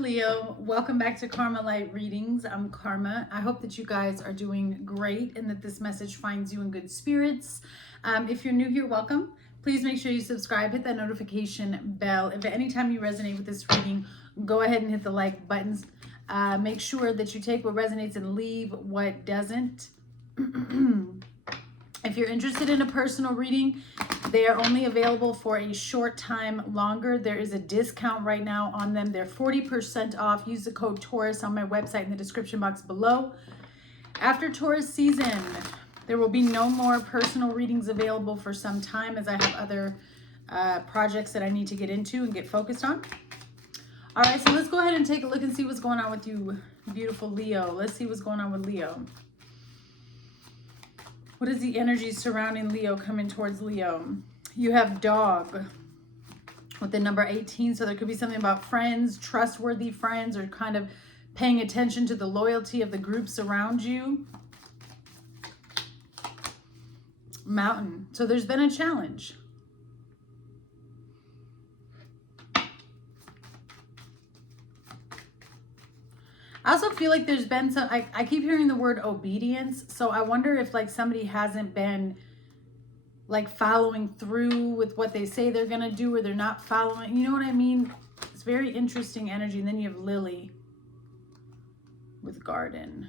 Leo? Welcome back to Karma Light Readings. I'm Karma. I hope that you guys are doing great and that this message finds you in good spirits. If you're new here, welcome. Please make sure you subscribe, hit that notification bell. If at any time you resonate with this reading, go ahead and hit the like buttons. Make sure that you take what resonates and leave what doesn't. If you're interested in a personal reading, they are only available for a short time longer. There is a discount right now on them. They're 40% off. Use the code Taurus on my website in the description box below. After Taurus season, there will be no more personal readings available for some time, as I have other projects that I need to get into and get focused on. All right, so let's go ahead and take a look and see what's going on with you, beautiful Leo. Let's see what's going on with Leo. What is the energy surrounding Leo coming towards Leo? You have dog with the number 18. So there could be something about friends, trustworthy friends, or kind of paying attention to the loyalty of the groups around you. Mountain. So there's been a challenge. I also feel like there's been some, I keep hearing the word obedience. So I wonder if like somebody hasn't been like following through with what they say they're going to do, or they're not following. You know what I mean? It's very interesting energy. And then you have Lily with garden.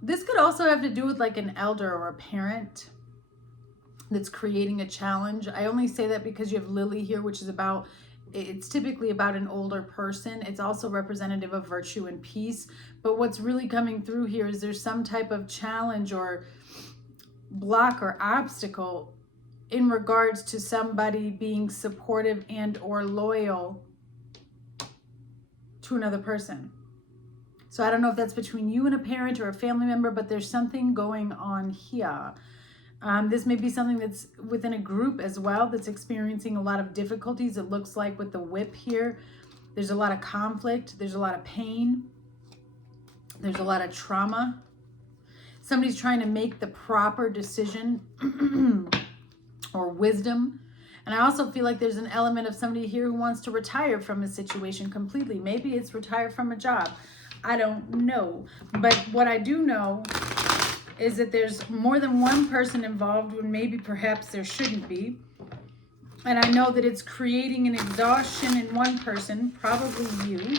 This could also have to do with like an elder or a parent that's creating a challenge. I only say that because you have Lily here, which is about, it's typically about an older person. It's also representative of virtue and peace. But what's really coming through here is there's some type of challenge or block or obstacle in regards to somebody being supportive and or loyal to another person. So I don't know if that's between you and a parent or a family member, but there's something going on here. This may be something that's within a group as well that's experiencing a lot of difficulties. It looks like with the whip here, there's a lot of conflict. There's a lot of pain. There's a lot of trauma. Somebody's trying to make the proper decision or wisdom. And I also feel like there's an element of somebody here who wants to retire from a situation completely. Maybe it's retire from a job. I don't know. But what I do know is that there's more than one person involved when maybe perhaps there shouldn't be. And I know that it's creating an exhaustion in one person, probably you.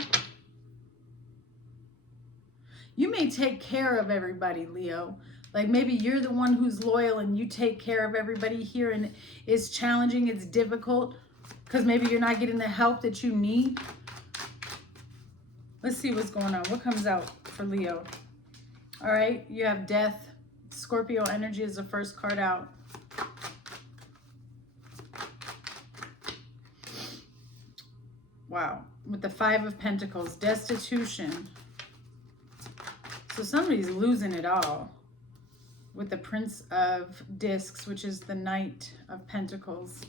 You may take care of everybody, Leo. Like maybe you're the one who's loyal and you take care of everybody here, and it's challenging, it's difficult because maybe you're not getting the help that you need. Let's see what's going on. What comes out for Leo? All right, you have death. Scorpio energy is the first card out. Wow. With the 5 of Pentacles, destitution. So somebody's losing it all. With the Prince of Discs, which is the Knight of Pentacles.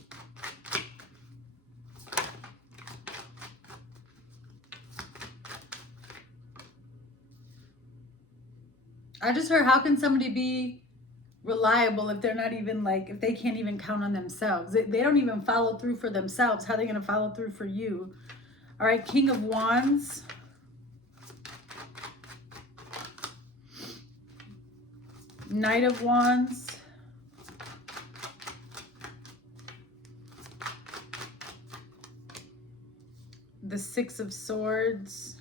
I just heard, how can somebody be reliable if they're not even like, if they can't even count on themselves? They don't even follow through for themselves. How are they going to follow through for you? All right, King of Wands. Knight of Wands. The 6 of Swords.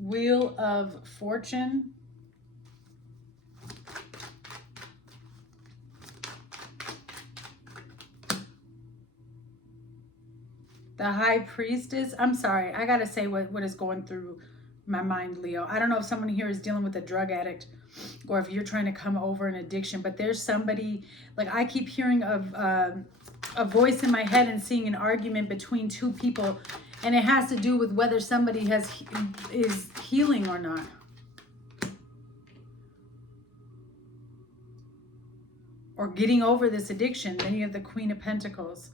Wheel of Fortune. The High Priestess. I'm sorry, I gotta say what is going through my mind, Leo. I don't know if someone here is dealing with a drug addict or if you're trying to come over an addiction, but there's somebody, like I keep hearing of a voice in my head and seeing an argument between two people, and it has to do with whether somebody is healing or not. Or getting over this addiction. Then you have the Queen of Pentacles.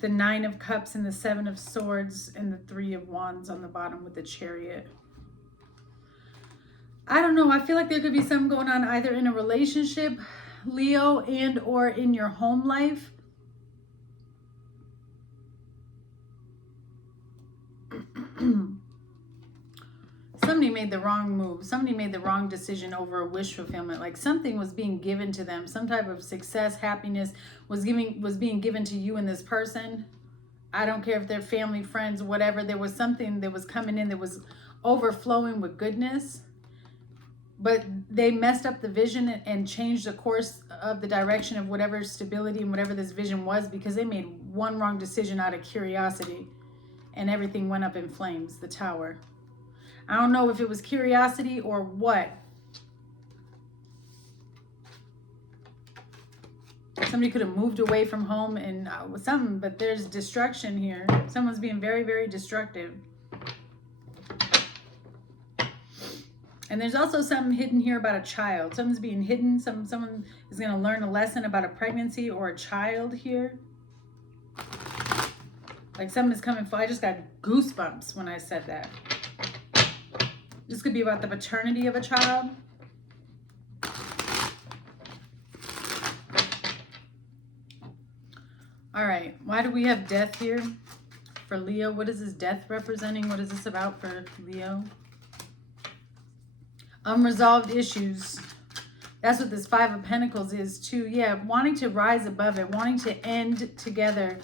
The 9 of Cups and the 7 of Swords and the 3 of Wands on the bottom with the Chariot. I don't know. I feel like there could be something going on either in a relationship, Leo, and or in your home life. Somebody made the wrong move. Somebody made the wrong decision over a wish fulfillment. Like something was being given to them. Some type of success, happiness was being given to you and this person. I don't care if they're family, friends, whatever. There was something that was coming in that was overflowing with goodness. But they messed up the vision and changed the course of the direction of whatever stability and whatever this vision was, because they made one wrong decision out of curiosity and everything went up in flames, the Tower. I don't know if it was curiosity or what. Somebody could have moved away from home and something, but there's destruction here. Someone's being very, very destructive. And there's also something hidden here about a child. Something's being hidden. Someone is going to learn a lesson about a pregnancy or a child here. Like something is coming for. I just got goosebumps when I said that. This could be about the paternity of a child. All right. Why do we have death here for Leo? What is this death representing? What is this about for Leo? Unresolved issues. That's what this 5 of Pentacles is too. Yeah, wanting to rise above it, wanting to end together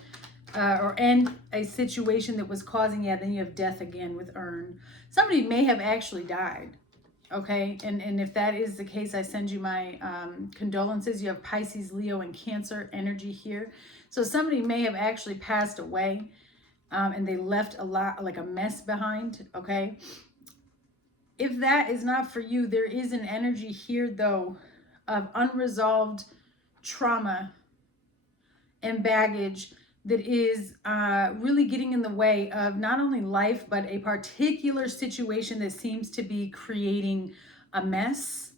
or end a situation that was causing, yeah, then you have death again with Urn. Somebody may have actually died, okay? And if that is the case, I send you my condolences. You have Pisces, Leo, and Cancer energy here. So somebody may have actually passed away and they left a lot, like a mess behind, okay? If that is not for you, there is an energy here, though, of unresolved trauma and baggage that is really getting in the way of not only life, but a particular situation that seems to be creating a mess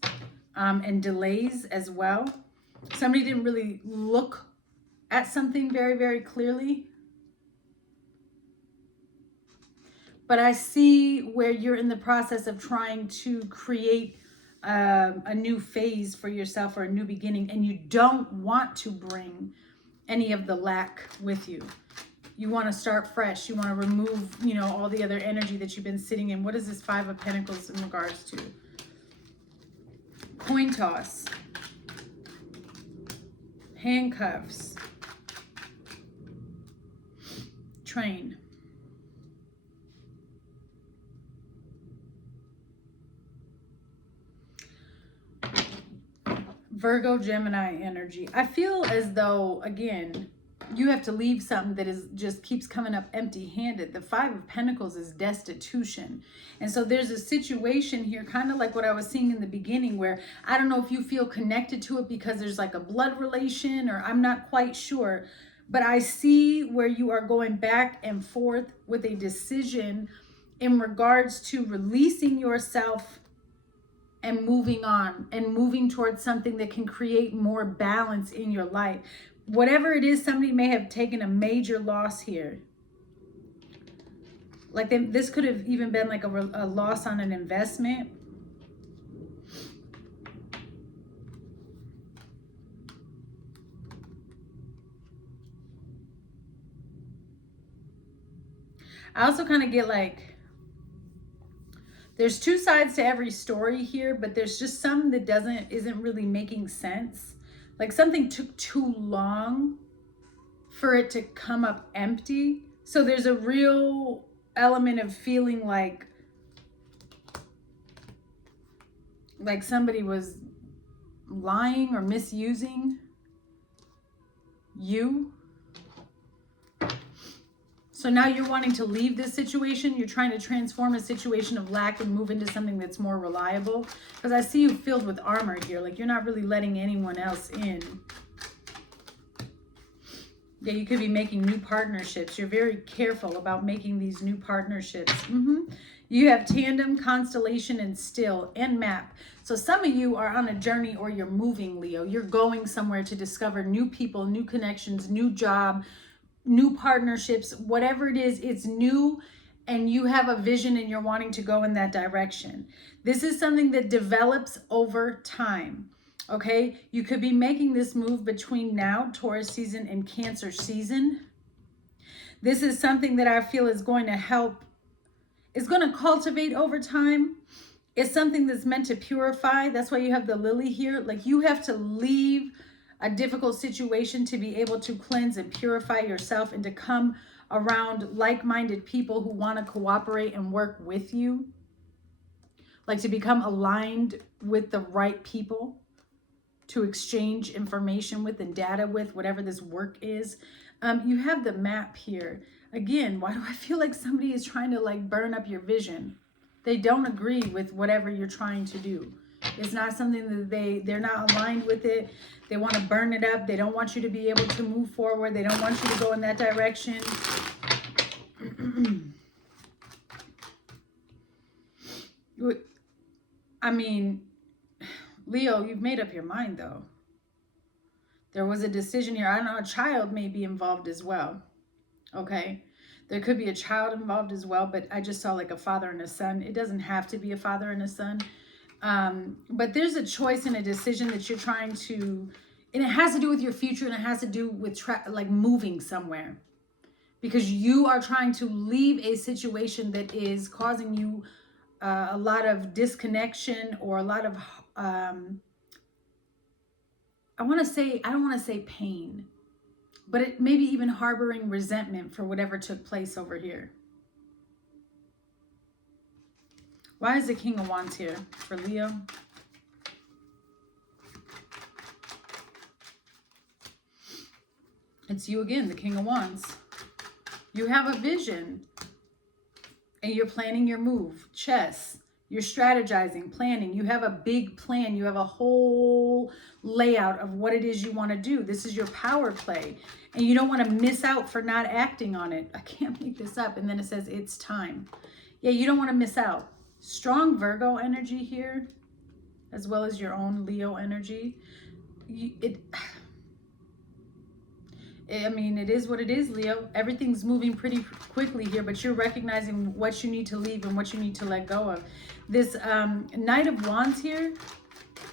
and delays as well. Somebody didn't really look at something very, very clearly. But I see where you're in the process of trying to create a new phase for yourself or a new beginning, and you don't want to bring any of the lack with you. You want to start fresh. You want to remove, you know, all the other energy that you've been sitting in. What is this 5 of Pentacles in regards to? Coin toss. Handcuffs. Train. Virgo, Gemini energy. I feel as though, again, you have to leave something that is just keeps coming up empty-handed. The 5 of Pentacles is destitution. And so there's a situation here, kind of like what I was seeing in the beginning, where I don't know if you feel connected to it because there's like a blood relation, or I'm not quite sure. But I see where you are going back and forth with a decision in regards to releasing yourself and moving on and moving towards something that can create more balance in your life. Whatever it is, somebody may have taken a major loss here. Like this could have even been like a loss on an investment. I also kind of get like, there's two sides to every story here, but there's just some that isn't really making sense. Like something took too long for it to come up empty. So there's a real element of feeling like somebody was lying or misusing you. So now you're wanting to leave this situation. You're trying to transform a situation of lack and move into something that's more reliable. Because I see you filled with armor here. Like you're not really letting anyone else in. Yeah, you could be making new partnerships. You're very careful about making these new partnerships. You have tandem, constellation, and still, and map. So some of you are on a journey, or you're moving, Leo. You're going somewhere to discover new people, new connections, new job, new partnerships, whatever it is, it's new and you have a vision and you're wanting to go in that direction. This is something that develops over time. Okay, you could be making this move between now, Taurus season, and Cancer season. This is something that I feel is going to help, is going to cultivate over time. It's something that's meant to purify. That's why you have the lily here. Like, you have to leave a difficult situation to be able to cleanse and purify yourself and to come around like-minded people who want to cooperate and work with you. Like, to become aligned with the right people to exchange information with and data with, whatever this work is. You have the map here. Again, why do I feel like somebody is trying to like burn up your vision? They don't agree with whatever you're trying to do. It's not something that they're not aligned with it. They want to burn it up. They don't want you to be able to move forward. They don't want you to go in that direction. I mean, Leo, you've made up your mind though. There was a decision here. I don't know, a child may be involved as well. Okay. There could be a child involved as well, but I just saw like a father and a son. It doesn't have to be a father and a son. But there's a choice and a decision that you're trying to, and it has to do with your future, and it has to do with like moving somewhere, because you are trying to leave a situation that is causing you a lot of disconnection or a lot of, I don't want to say pain, but it maybe even harboring resentment for whatever took place over here. Why is the King of Wands here for Leo? It's you again, the King of Wands. You have a vision and you're planning your move. Chess. You're strategizing, planning. You have a big plan. You have a whole layout of what it is you want to do. This is your power play. And you don't want to miss out for not acting on it. I can't make this up. And then it says it's time. Yeah, you don't want to miss out. Strong Virgo energy here, as well as your own Leo energy. I mean, it is what it is, Leo. Everything's moving pretty quickly here, but you're recognizing what you need to leave and what you need to let go of. This Knight of Wands here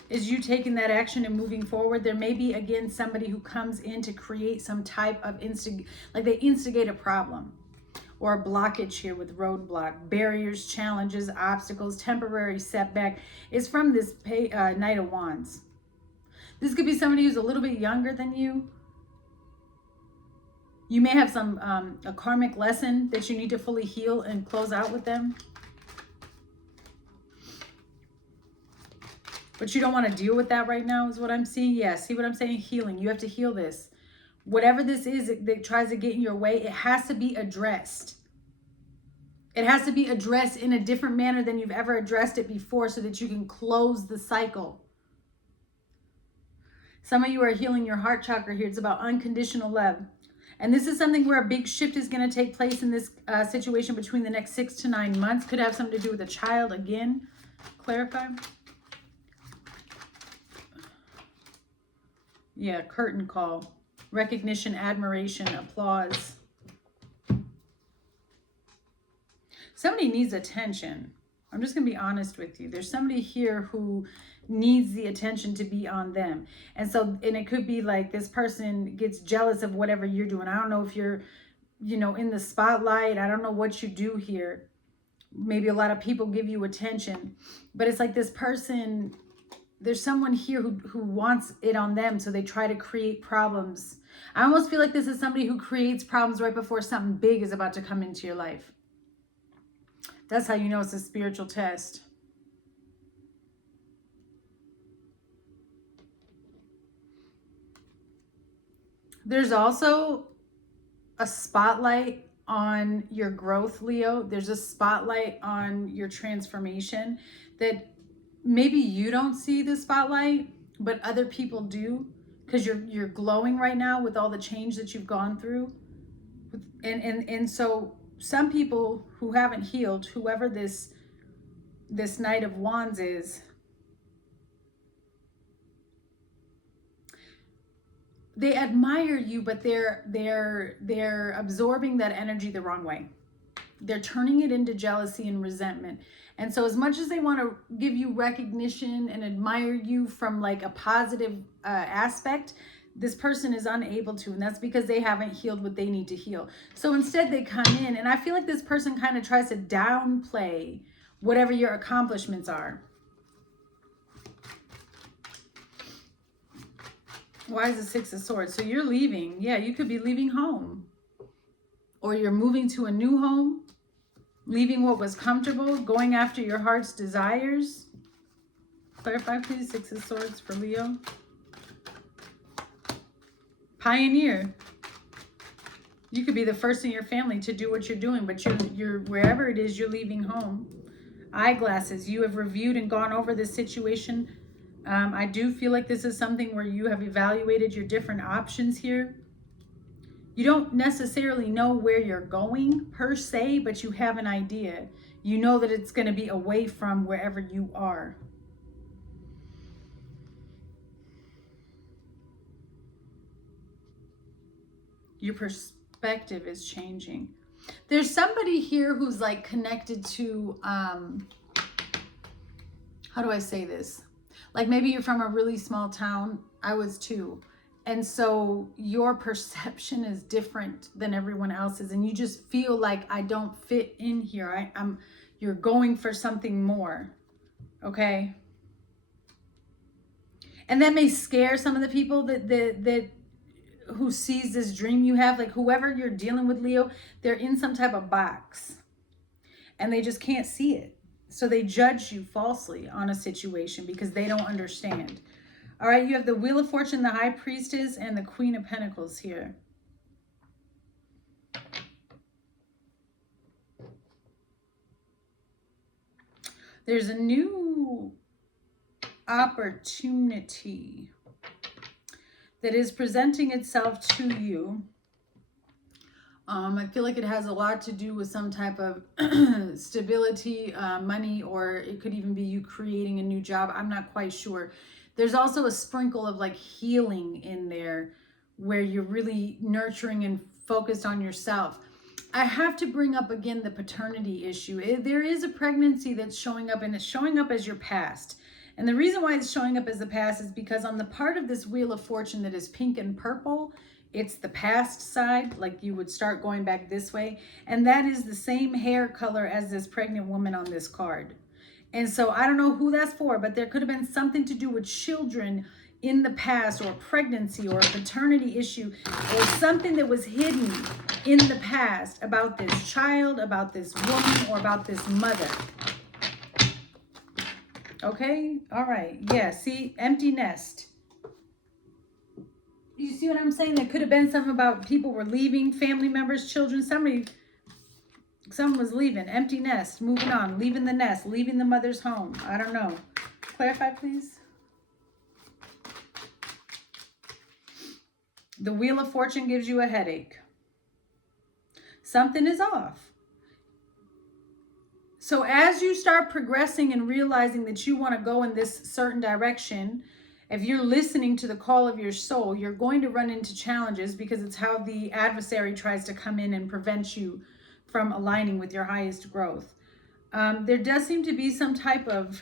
is you taking that action and moving forward. There may be, again, somebody who comes in to create some type of like they instigate a problem or a blockage here with roadblock, barriers, challenges, obstacles, temporary setback. Is from this Knight of Wands. This could be somebody who's a little bit younger than you. You may have some a karmic lesson that you need to fully heal and close out with them. But you don't want to deal with that right now is what I'm seeing. Yeah, see what I'm saying? Healing. You have to heal this. Whatever this is that tries to get in your way, it has to be addressed. It has to be addressed in a different manner than you've ever addressed it before so that you can close the cycle. Some of you are healing your heart chakra here. It's about unconditional love. And this is something where a big shift is going to take place in this situation between the next 6 to 9 months. Could have something to do with a child. Again, clarify. Yeah, curtain call. Recognition, admiration, applause. Somebody needs attention. I'm just going to be honest with you. There's somebody here who needs the attention to be on them. And it could be like this person gets jealous of whatever you're doing. I don't know if you're, in the spotlight. I don't know what you do here. Maybe a lot of people give you attention, but it's like this person, there's someone here who wants it on them. So they try to create problems. I almost feel like this is somebody who creates problems right before something big is about to come into your life. That's how you know it's a spiritual test. There's also a spotlight on your growth, Leo. There's a spotlight on your transformation that maybe you don't see the spotlight, but other people do, because you're glowing right now with all the change that you've gone through. And so some people who haven't healed, whoever this Knight of Wands is, they admire you, but they're absorbing that energy the wrong way. They're turning it into jealousy and resentment. And so as much as they want to give you recognition and admire you from like a positive aspect, this person is unable to, and that's because they haven't healed what they need to heal. So instead they come in, and I feel like this person kind of tries to downplay whatever your accomplishments are. Why is the Six of Swords? So you're leaving. Yeah, you could be leaving home. Or you're moving to a new home. Leaving what was comfortable. Going after your heart's desires. Clarify, please. Six of Swords for Leo. Pioneer. You could be the first in your family to do what you're doing, but you're wherever it is, you're leaving home. Eyeglasses. You have reviewed and gone over this situation. I do feel like this is something where you have evaluated your different options here. You don't necessarily know where you're going per se, but you have an idea. You know that it's going to be away from wherever you are. Your perspective is changing. There's somebody here who's like connected to, how do I say this? Like maybe you're from a really small town. I was too. And so your perception is different than everyone else's. And you just feel like I don't fit in here. You're going for something more. Okay. And that may scare some of the people that who sees this dream you have. Like whoever you're dealing with, Leo, they're in some type of box and they just can't see it. So they judge you falsely on a situation because they don't understand. All right, you have the Wheel of Fortune, the High Priestess, and the Queen of Pentacles here. There's a new opportunity that is presenting itself to you. I feel like it has a lot to do with some type of stability, money, or it could even be you creating a new job. I'm not quite sure. There's also a sprinkle of like healing in there where you're really nurturing and focused on yourself. I have to bring up again the paternity issue. There is a pregnancy that's showing up, and it's showing up as your past. And the reason why it's showing up as the past is because on the part of this Wheel of Fortune that is pink and purple, it's the past side, like you would start going back this way. And that is the same hair color as this pregnant woman on this card. And so I don't know who that's for, but there could have been something to do with children in the past, or pregnancy, or a paternity issue, or something that was hidden in the past about this child, about this woman, or about this mother. Okay? All right. Yeah, see? Empty nest. You see what I'm saying? There could have been something about people were leaving, family members, children, someone was leaving. Empty nest, moving on, leaving the nest, leaving the mother's home. I don't know. Clarify, please. The Wheel of Fortune gives you a headache. Something is off. So as you start progressing and realizing that you want to go in this certain direction, if you're listening to the call of your soul, you're going to run into challenges because it's how the adversary tries to come in and prevent you from aligning with your highest growth. There does seem to be some type of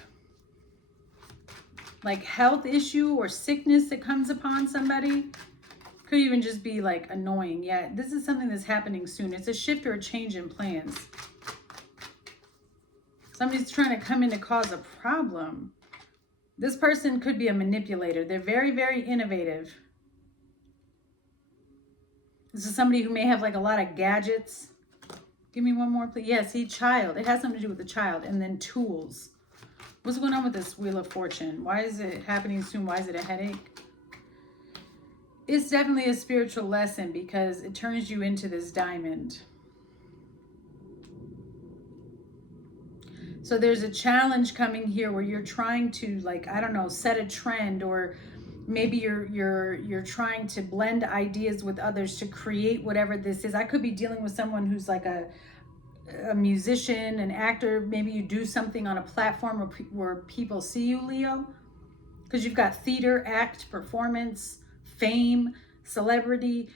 like health issue or sickness that comes upon somebody. Could even just be like annoying. Yeah, this is something that's happening soon. It's a shift or a change in plans. Somebody's trying to come in to cause a problem. This person could be a manipulator. They're very, very innovative. This is somebody who may have like a lot of gadgets. Give me one more, please. Yeah, see, child. It has something to do with the child. And then tools. What's going on with this Wheel of Fortune? Why is it happening soon? Why is it a headache? It's definitely a spiritual lesson because it turns you into this diamond. So there's a challenge coming here where you're trying to, like, I don't know, set a trend, or maybe you're trying to blend ideas with others to create whatever this is. I could be dealing with someone who's like a musician, an actor. Maybe you do something on a platform where people see you, Leo, because you've got theater, act, performance, fame. celebrity.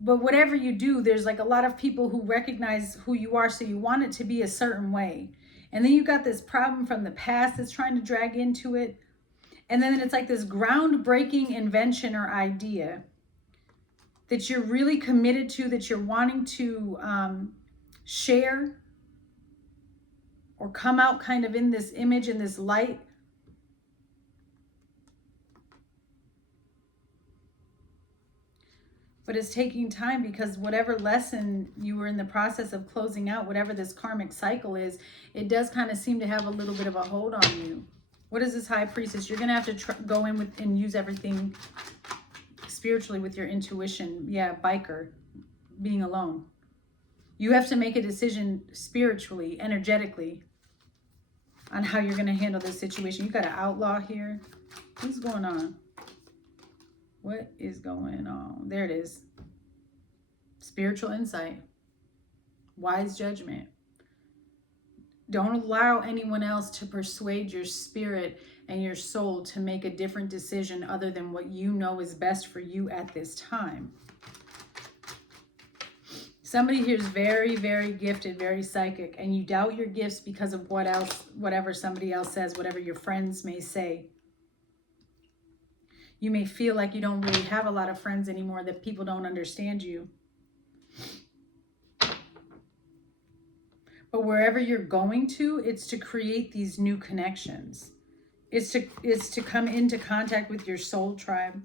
But whatever you do, there's like a lot of people who recognize who you are, so you want it to be a certain way. And then you got this problem from the past that's trying to drag into it. And then it's like this groundbreaking invention or idea that you're really committed to, that you're wanting to share or come out kind of in this image, in this light. But it's taking time, because whatever lesson you were in the process of closing out, whatever this karmic cycle is, it does kind of seem to have a little bit of a hold on you. What is this High Priestess? You're going to have to go in with and use everything spiritually with your intuition. Yeah, biker, being alone. You have to make a decision spiritually, energetically, on how you're going to handle this situation. You got an outlaw here. What's going on? What is going on? There it is. Spiritual insight. Wise judgment. Don't allow anyone else to persuade your spirit and your soul to make a different decision other than what you know is best for you at this time. Somebody here is very, very gifted, very psychic, and you doubt your gifts because of whatever somebody else says, whatever your friends may say. You may feel like you don't really have a lot of friends anymore, that people don't understand you. But wherever you're going to, it's to create these new connections. It's to come into contact with your soul tribe.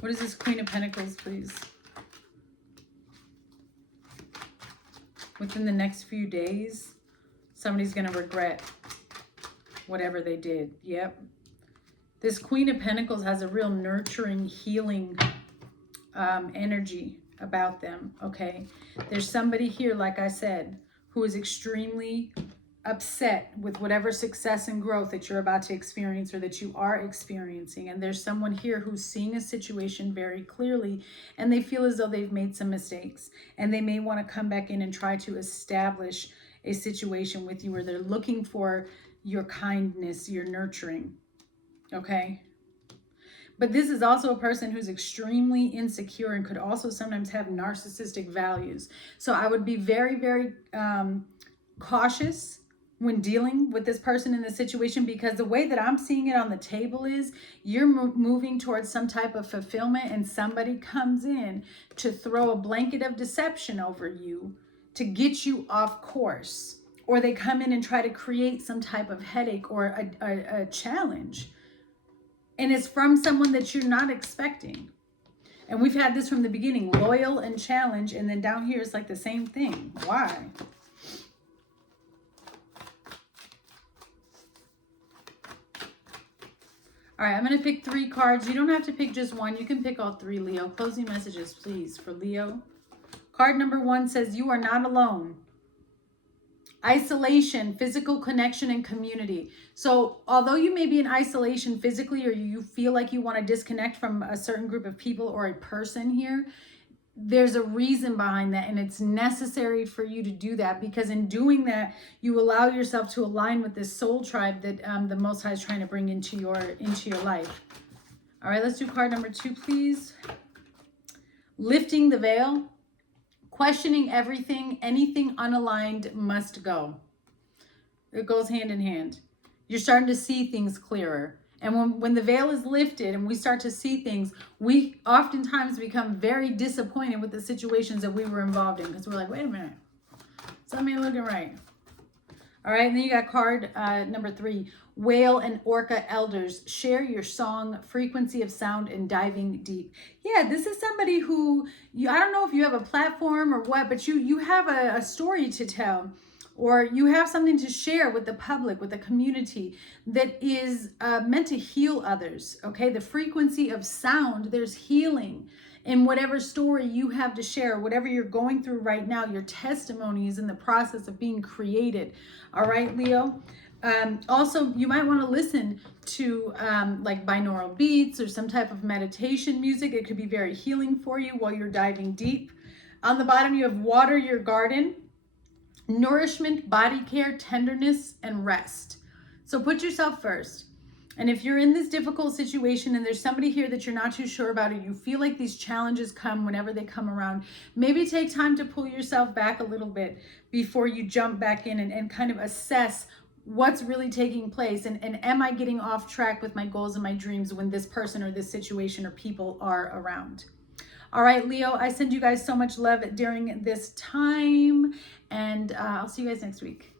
What is this Queen of Pentacles, please? Within the next few days, somebody's going to regret whatever they did. Yep. This Queen of Pentacles has a real nurturing, healing energy about them, okay? There's somebody here, like I said, who is extremely upset with whatever success and growth that you're about to experience or that you are experiencing. And there's someone here who's seeing a situation very clearly, and they feel as though they've made some mistakes, and they may want to come back in and try to establish a situation with you, where they're looking for your kindness, your nurturing, okay? But this is also a person who's extremely insecure and could also sometimes have narcissistic values. So I would be very, very cautious when dealing with this person in this situation, because the way that I'm seeing it on the table is you're moving towards some type of fulfillment, and somebody comes in to throw a blanket of deception over you to get you off course, or they come in and try to create some type of headache or a challenge, and it's from someone that you're not expecting. And we've had this from the beginning, loyal and challenge, and then down here it's like the same thing. Why? All right, I'm going to pick 3 cards. You don't have to pick just one. You can pick all 3, Leo. Closing messages, please, for Leo. Card number 1 says, you are not alone. Isolation, physical connection, and community. So although you may be in isolation physically, or you feel like you want to disconnect from a certain group of people or a person here, there's a reason behind that, and it's necessary for you to do that, because in doing that, you allow yourself to align with this soul tribe that the Most High is trying to bring into your life. All right, let's do card number 2, please. Lifting the veil, questioning everything, anything unaligned must go. It goes hand in hand. You're starting to see things clearer. And when the veil is lifted and we start to see things, we oftentimes become very disappointed with the situations that we were involved in, because we're like, wait a minute, something ain't looking right. All right, and then you got card number 3, whale and orca elders. Share your song, frequency of sound, and diving deep. Yeah, this is somebody who, I don't know if you have a platform or what, but you have a story to tell, or you have something to share with the public, with the community, that is meant to heal others, okay? The frequency of sound, there's healing in whatever story you have to share, whatever you're going through right now. Your testimony is in the process of being created, all right, Leo? Also, you might want to listen to like binaural beats or some type of meditation music. It could be very healing for you while you're diving deep. On the bottom, you have water your garden, nourishment, body care, tenderness, and rest. So put yourself first. And if you're in this difficult situation and there's somebody here that you're not too sure about, or you feel like these challenges come whenever they come around, maybe take time to pull yourself back a little bit before you jump back in and kind of assess what's really taking place, and am I getting off track with my goals and my dreams when this person or this situation or people are around. All right, Leo, I send you guys so much love during this time, and I'll see you guys next week.